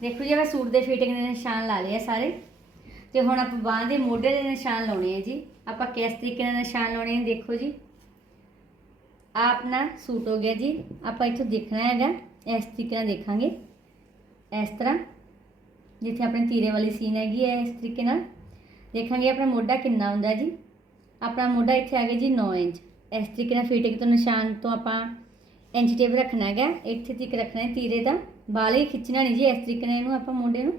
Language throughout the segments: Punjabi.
ਦੇਖੋ ਜੀ ਮੈਂ ਸੂਟ ਦੇ ਫਿਟਿੰਗ ਦੇ ਨਿਸ਼ਾਨ ਲਾ ਲਏ ਆ ਸਾਰੇ। ਤੇ ਹੁਣ ਆਪਾਂ ਬਾਹਾਂ ਦੇ ਮੋਢੇ ਦੇ ਨਿਸ਼ਾਨ ਲਾਉਣੇ ਆ ਜੀ। ਆਪਾਂ ਕਿਸ ਤਰੀਕੇ ਨਾਲ ਨਿਸ਼ਾਨ ਲਾਉਣੇ ਆ ਦੇਖੋ ਜੀ। ਆਹ ਆਪਣਾ ਸੂਟ ਹੋ ਗਿਆ ਜੀ। ਆਪਾਂ ਇੱਥੋਂ ਦੇਖਣਾ ਹੈਗਾ, ਇਸ ਤਰੀਕੇ ਨਾਲ ਦੇਖਾਂਗੇ। ਇਸ ਤਰ੍ਹਾਂ, ਜਿੱਥੇ ਆਪਣੇ ਤੀਰੇ ਵਾਲੀ ਸੀਨ ਹੈਗੀ ਹੈ ਇਸ ਤਰੀਕੇ ਨਾਲ। ਦੇਖਾਂਗੇ ਆਪਣਾ ਮੋਢਾ ਕਿੰਨਾ ਹੁੰਦਾ ਜੀ। ਆਪਣਾ ਮੋਢਾ ਇੱਥੇ ਆ ਗਿਆ ਜੀ 9 ਇੰਚ। ਇਸ ਤਰੀਕੇ ਨਾਲ ਫਿਟਿੰਗ ਤੋਂ ਨਿਸ਼ਾਨ ਤੋਂ ਆਪਾਂ ਇੰਚ ਟੇਪ ਰੱਖਣਾ ਹੈਗਾ। ਇੱਥੇ ਤੱਕ ਰੱਖਣਾ ਹੈ ਤੀਰੇ ਦਾ। ਬਾਲੇ ਖਿੱਚਣਾ ਨਹੀਂ ਜੀ, ਇਸ ਤਰੀਕੇ ਨਾਲ ਇਹਨੂੰ ਆਪਾਂ ਮੋਢੇ ਨੂੰ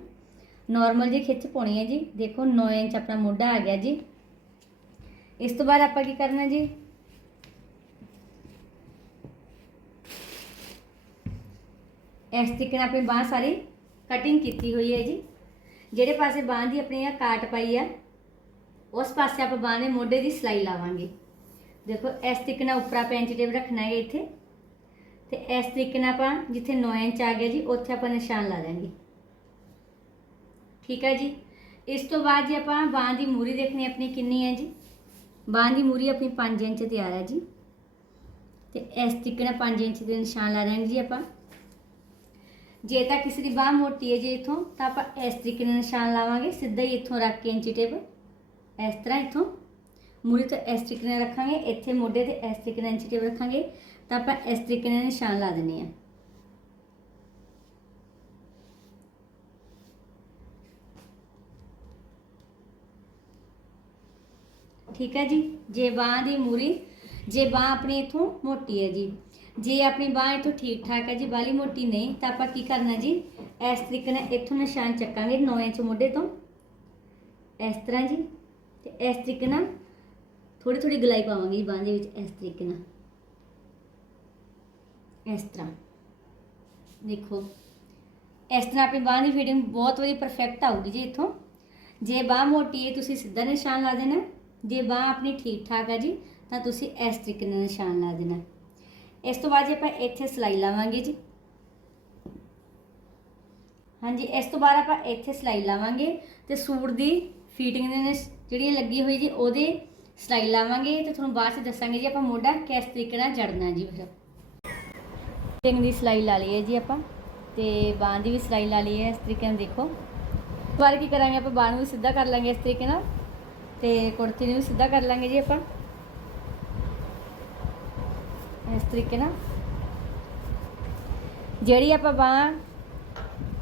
ਨਾਰਮਲ ਜੀ ਖਿੱਚ ਪਾਉਣੀ ਹੈ ਜੀ। ਦੇਖੋ 9 ਇੰਚ ਆਪਣਾ ਮੋਢਾ ਆ ਗਿਆ ਜੀ। ਇਸ ਤੋਂ ਬਾਅਦ ਆਪਾਂ ਕੀ ਕਰਨਾ ਜੀ? ਇਸ ਤਰੀਕੇ ਨਾਲ ਆਪਣੀ ਬਾਹ ਸਾਰੀ ਕਟਿੰਗ ਕੀਤੀ ਹੋਈ ਹੈ ਜੀ। ਜਿਹੜੇ ਪਾਸੇ ਬਾਹ ਦੀ ਆਪਣੀ ਆ ਕਾਟ ਪਾਈ ਆ, ਉਸ ਪਾਸੇ ਆਪਾਂ ਬਾਹ ਦੇ ਮੋਢੇ ਦੀ ਸਿਲਾਈ ਲਾਵਾਂਗੇ। ਦੇਖੋ ਇਸ ਤਰੀਕੇ ਨਾਲ ਉੱਪਰ ਪੈਂਚ ਟੇਪ ਰੱਖਣਾ ਹੈ ਇੱਥੇ। ਤੇ ਇਸ ਤਰੀਕੇ ਨਾਲ ਆਪਾਂ ਜਿੱਥੇ 9 ਇੰਚ ਆ ਗਿਆ ਜੀ, ਉੱਥੇ ਆਪਾਂ ਨਿਸ਼ਾਨ ਲਾ ਦਾਂਗੇ ਠੀਕ ਹੈ ਜੀ? ਇਸ ਤੋਂ ਬਾਅਦ ਜੀ ਆਪਾਂ ਬਾਹ ਦੀ ਮੂਰੀ ਦੇਖਣੀ ਆਪਣੀ ਕਿੰਨੀ ਹੈ ਜੀ? ਬਾਹ ਦੀ ਮੂਰੀ ਆਪਣੀ 5 ਇੰਚ ਤਿਆਰ ਹੈ ਜੀ। ਤੇ ਇਸ ਤਰੀਕੇ ਨਾਲ 5 ਇੰਚ ਦੇ ਨਿਸ਼ਾਨ ਲਾ ਦਾਂਗੇ ਜੀ ਆਪਾਂ। ਜੇ ਤਾਂ ਕਿਸੇ ਦੀ ਬਾਹ ਮੋਟੀ ਹੈ ਜੇ ਇਥੋਂ, ਤਾਂ ਆਪਾਂ ਇਸ ਤਰੀਕੇ ਨਾਲ ਨਿਸ਼ਾਨ ਲਾਵਾਂਗੇ। ਸਿੱਧਾ ਹੀ ਇੱਥੋਂ ਰੱਖ ਕੇ ਇੰਚੀ ਟੇਪ। ਇਸ ਤਰ੍ਹਾਂ ਇੱਥੋਂ। ਮੂਰੀ ਤੋਂ ਇਸ ਤਰੀਕੇ ਨਾਲ ਰੱਖਾਂਗੇ। ਇੱਥੇ ਮੋਢੇ ਤੇ ਇਸ ਤਰੀਕੇ ਨਾਲ ਇੰਚੀ ਟੇਪ ਰੱਖਾਂਗੇ। ਤਾਂ ਆਪਾਂ ਇਸ ਤਰੀਕੇ ਨਾਲ ਨਿਸ਼ਾਨ ਲਾ ਦਿੰਨੇ ਆ ਠੀਕ ਹੈ ਜੀ? ਜੇ ਬਾਹ ਦੀ ਮੂਰੀ, ਜੇ ਬਾਹ ਆਪਣੀ ਇਥੋਂ ਮੋਟੀ ਹੈ ਜੀ। ਜੇ ਆਪਣੀ ਬਾਹ ਇਥੋਂ ਠੀਕ ਠਾਕ ਹੈ ਜੀ ਬਾਲੀ ਮੋਟੀ ਨਹੀਂ, ਤਾਂ ਆਪਾਂ ਕੀ ਕਰਨਾ ਜੀ? ਇਸ ਤਰੀਕੇ ਨਾਲ ਇਥੋਂ ਨਿਸ਼ਾਨ ਚੱਕਾਂਗੇ 9 ਇੰਚ ਮੋਢੇ ਤੋਂ। ਇਸ ਤਰ੍ਹਾਂ ਜੀ। ਤੇ ਇਸ ਤਰੀਕੇ ਨਾਲ ਥੋੜੀ ਥੋੜੀ ਗਲਾਈ ਪਾਵਾਂਗੇ ਜੀ ਬਾਹ ਦੇ ਵਿੱਚ, ਇਸ ਤਰੀਕੇ ਨਾਲ। ਇਸ ਤਰ੍ਹਾਂ। ਦੇਖੋ, ਇਸ ਤਰ੍ਹਾਂ ਆਪਣੀ ਬਾਹ ਦੀ ਫਿਟਿੰਗ ਬਹੁਤ ਵਧੀਆ ਪਰਫੈਕਟ ਆਊਗੀ ਜੀ ਇੱਥੋਂ। ਜੇ ਬਾਹ ਮੋਟੀ ਹੈ, ਤੁਸੀਂ ਸਿੱਧਾ ਨਿਸ਼ਾਨ ਲਾ ਦੇਣਾ। ਜੇ ਬਾਹ ਆਪਣੀ ਠੀਕ ਠਾਕ ਹੈ ਜੀ, ਤਾਂ ਤੁਸੀਂ ਇਸ ਤਰੀਕੇ ਨਾਲ ਨਿਸ਼ਾਨ ਲਾ ਦੇਣਾ। ਇਸ ਤੋਂ ਬਾਅਦ ਜੇ ਆਪਾਂ ਇੱਥੇ ਸਿਲਾਈ ਲਾਵਾਂਗੇ ਜੀ। ਹਾਂਜੀ, ਇਸ ਤੋਂ ਬਾਅਦ ਆਪਾਂ ਇੱਥੇ ਸਿਲਾਈ ਲਾਵਾਂਗੇ ਤੇ ਸੂਟ ਦੀ ਫਿਟਿੰਗ ਦੇ ਨਾਲ ਜਿਹੜੀ ਲੱਗੀ ਹੋਈ ਜੀ, ਉਹਦੇ ਸਿਲਾਈ ਲਾਵਾਂਗੇ ਤੇ ਤੁਹਾਨੂੰ ਬਾਅਦ ਚ ਦੱਸਾਂਗੇ ਜੀ ਆਪਾਂ ਮੋਢਾ ਕਿਸ ਤਰੀਕੇ ਨਾਲ ਜੜਨਾ ਜੀ ਫਿਰ ਫਿਟਿੰਗ ਦੀ ਸਿਲਾਈ ਲਾ ਲਈ ਹੈ ਜੀ ਆਪਾਂ ਤੇ ਬਾਹਾਂ ਦੀ ਵੀ ਸਿਲਾਈ ਲਾ ਲਈ ਹੈ ਇਸ ਤਰੀਕੇ ਨਾਲ ਦੇਖੋ। ਬਾਅਦ ਕੀ ਕਰਾਂਗੇ ਆਪਾਂ? ਬਾਹਾਂ ਨੂੰ ਵੀ ਸਿੱਧਾ ਕਰ ਲਾਂਗੇ ਇਸ ਤਰੀਕੇ ਨਾਲ ਤੇ ਕੁੜਤੀ ਨੂੰ ਵੀ ਸਿੱਧਾ ਕਰ ਲਾਂਗੇ ਜੀ ਆਪਾਂ। ਇਸ ਤਰੀਕੇ ਨਾਲ। ਜਿਹੜੀ ਆਪਾਂ ਬਾਹ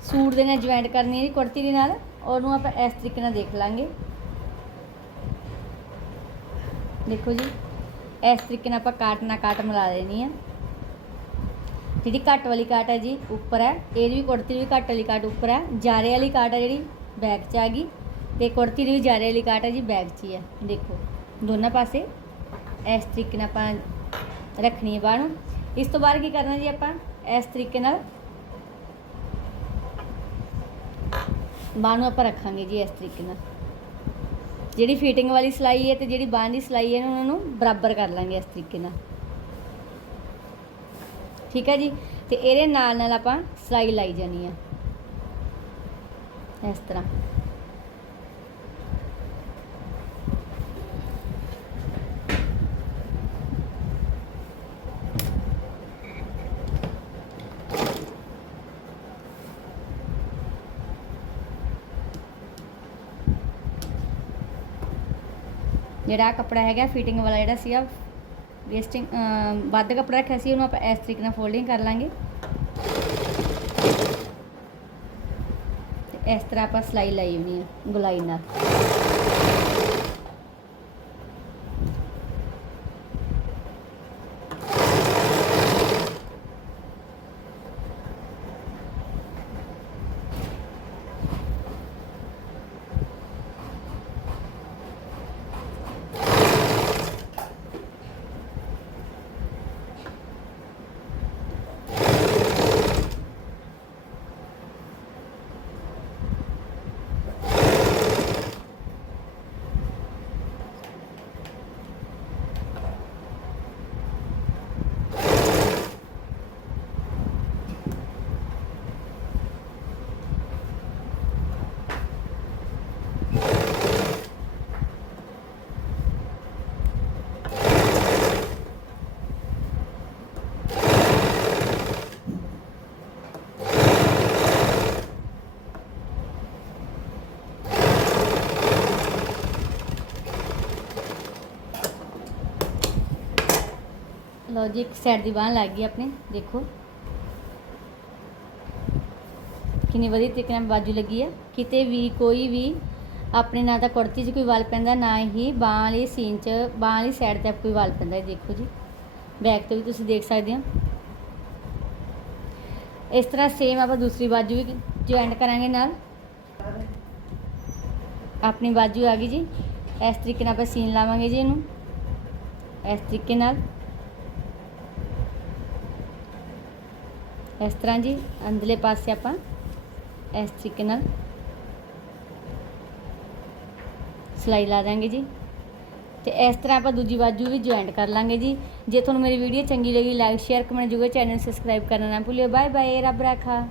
ਸੂਟ ਦੇ ਨਾਲ ਜੁਆਇੰਟ ਕਰਨੀ ਹੈ ਜੀ ਕੁੜਤੀ ਦੇ ਨਾਲ, ਉਹਨੂੰ ਆਪਾਂ ਇਸ ਤਰੀਕੇ ਨਾਲ ਦੇਖ ਲਾਂਗੇ। ਦੇਖੋ ਜੀ, ਇਸ ਤਰੀਕੇ ਨਾਲ ਆਪਾਂ ਕਾਟ ਨਾਲ ਕਾਟ ਮਿਲਾ ਦੇਣੀ ਹੈ। ਜਿਹੜੀ ਘੱਟ ਵਾਲੀ ਕਾਟ ਹੈ ਜੀ, ਉੱਪਰ ਹੈ। ਇਹਦੀ ਵੀ ਕੁੜਤੀ ਦੀ ਵੀ ਘੱਟ ਵਾਲੀ ਕਾਟ ਉੱਪਰ ਹੈ। ਜਾਰੇ ਵਾਲੀ ਕਾਟ ਹੈ ਜਿਹੜੀ, ਬੈਕ 'ਚ ਆ ਗਈ। ਤੇ ਕੁੜਤੀ ਦੀ ਵੀ ਜਾਰੇ ਵਾਲੀ ਕਾਟ ਹੈ ਜੀ, ਬੈਕ 'ਚ ਹੀ ਹੈ। ਦੇਖੋ, ਦੋਨਾਂ ਪਾਸੇ ਇਸ ਤਰੀਕੇ ਨਾਲ ਆਪਾਂ ਰੱਖਣੀ ਹੈ ਬਾਹ ਨੂੰ। ਇਸ ਤੋਂ ਬਾਅਦ ਕੀ ਕਰਨਾ ਜੀ ਆਪਾਂ? ਇਸ ਤਰੀਕੇ ਨਾਲ ਬਾਹ ਨੂੰ ਆਪਾਂ ਰੱਖਾਂਗੇ ਜੀ, ਇਸ ਤਰੀਕੇ ਨਾਲ। ਜਿਹੜੀ ਫਿਟਿੰਗ ਵਾਲੀ ਸਿਲਾਈ ਹੈ ਤੇ ਜਿਹੜੀ ਬਾਹ ਦੀ ਸਿਲਾਈ ਹੈ ਉਹਨਾਂ ਨੂੰ ਬਰਾਬਰ ਕਰ ਲਾਂਗੇ ਇਸ ਤਰੀਕੇ ਨਾਲ। ਠੀਕ ਹੈ ਜੀ? ਤੇ ਇਹਦੇ ਨਾਲ ਨਾਲ ਆਪਾਂ ਸਿਲਾਈ ਲਾਈ ਜਾਣੀ ਆ। ਇਸ ਤਰ੍ਹਾਂ। ਜਿਹੜਾ ਆਹ ਕੱਪੜਾ ਹੈਗਾ ਫਿਟਿੰਗ ਵਾਲਾ ਜਿਹੜਾ ਸੀਗਾ ਵੇਸਟਿੰਗ ਵੱਧ ਕੱਪੜਾ ਰੱਖਿਆ ਸੀ, ਉਹਨੂੰ ਆਪਾਂ ਇਸ ਤਰੀਕੇ ਨਾਲ ਫੋਲਡਿੰਗ ਕਰ ਲਾਂਗੇ। ਤੇ ਇਸ ਤਰ੍ਹਾਂ ਆਪਾਂ ਸਲਾਈ ਲਾਈ ਹੋਣੀ ਹੈ ਗੁਲਾਈ ਨਾਲ। ਲਓ ਜੀ, ਇੱਕ ਸਾਈਡ ਦੀ ਬਾਂਹ ਲੱਗ ਗਈ ਆਪਣੇ, ਦੇਖੋ। ਕਿੰਨੀ ਵਧੀਆ ਤਰੀਕੇ ਨਾਲ ਬਾਜੂ ਲੱਗੀ ਆ। ਕਿਤੇ ਵੀ, ਕੋਈ ਵੀ, ਆਪਣੇ ਨਾ ਤਾਂ ਕੁੜਤੀ 'ਚ ਕੋਈ ਵਲ ਪੈਂਦਾ, ਨਾ ਹੀ ਬਾਂਹ ਵਾਲੀ ਸੀਨ 'ਚ, ਬਾਂਹ ਵਾਲੀ ਸਾਈਡ ਤੇ ਕੋਈ ਵਲ ਪੈਂਦਾ, ਇਹ ਦੇਖੋ ਜੀ। ਬੈਕ ਤੋਂ ਵੀ ਤੁਸੀਂ ਦੇਖ ਸਕਦੇ ਹੋ। ਇਸ ਤਰ੍ਹਾਂ ਸੇਮ ਆਪਾਂ ਦੂਸਰੀ ਬਾਜੂ ਵੀ ਜੁਆਇੰਟ ਕਰਾਂਗੇ ਨਾਲ। ਆਪਣੀ ਬਾਜੂ ਆ ਗਈ ਜੀ। ਇਸ ਤਰੀਕੇ ਨਾਲ ਆਪਾਂ ਸੀਨ ਲਾਵਾਂਗੇ ਜੀ ਇਹਨੂੰ। ਇਸ ਤਰੀਕੇ ਨਾਲ। ਇਸ ਤਰ੍ਹਾਂ ਜੀ, ਅੰਦਰਲੇ ਪਾਸੇ ਆਪਾਂ ਇਸ ਤਰੀਕੇ ਨਾਲ ਸਿਲਾਈ ਲਾ ਦਾਂਗੇ ਜੀ। ਤੇ ਇਸ ਤਰ੍ਹਾਂ ਆਪਾਂ ਦੂਜੀ ਬਾਜੂ ਵੀ ਜੁਆਇੰਟ ਕਰ ਲਾਂਗੇ ਜੀ। ਜੇ ਤੁਹਾਨੂੰ ਮੇਰੀ ਵੀਡੀਓ ਚੰਗੀ ਲੱਗੀ ਲਾਈਕ ਸ਼ੇਅਰ ਕਮੈਂਟ ਜੁਗੇ ਚੈਨਲ ਸਬਸਕ੍ਰਾਈਬ ਕਰਨਾ ਨਾ ਭੁੱਲਿਓ। ਬਾਏ ਬਾਏ ਰੱਬ ਰਾਖਾ।